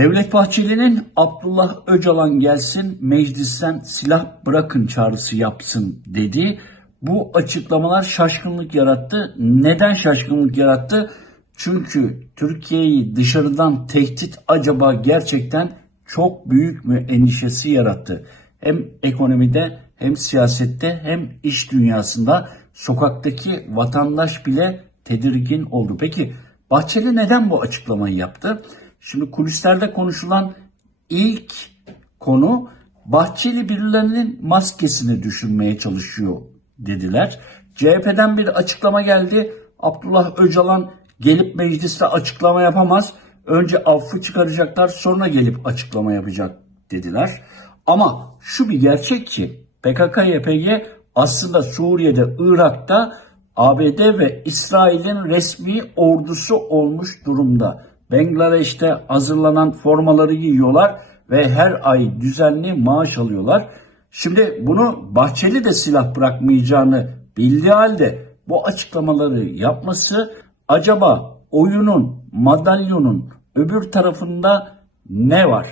Devlet Bahçeli'nin Abdullah Öcalan gelsin meclisten silah bırakın çağrısı yapsın dedi. Bu açıklamalar şaşkınlık yarattı. Neden şaşkınlık yarattı? Çünkü Türkiye'yi dışarıdan tehdit acaba gerçekten çok büyük mü endişesi yarattı. Hem ekonomide hem siyasette hem iş dünyasında sokaktaki vatandaş bile tedirgin oldu. Peki Bahçeli neden bu açıklamayı yaptı? Şimdi kulislerde konuşulan ilk konu Bahçeli birilerinin maskesini düşürmeye çalışıyor dediler. CHP'den bir açıklama geldi. Abdullah Öcalan gelip mecliste açıklama yapamaz. Önce affı çıkaracaklar sonra gelip açıklama yapacak dediler. Ama şu bir gerçek ki PKK-YPG aslında Suriye'de, Irak'ta ABD ve İsrail'in resmi ordusu olmuş durumda. Bangladeş'te hazırlanan formaları giyiyorlar ve her ay düzenli maaş alıyorlar. Şimdi bunu Bahçeli de silah bırakmayacağını bildiği halde bu açıklamaları yapması acaba oyunun, madalyonun öbür tarafında ne var?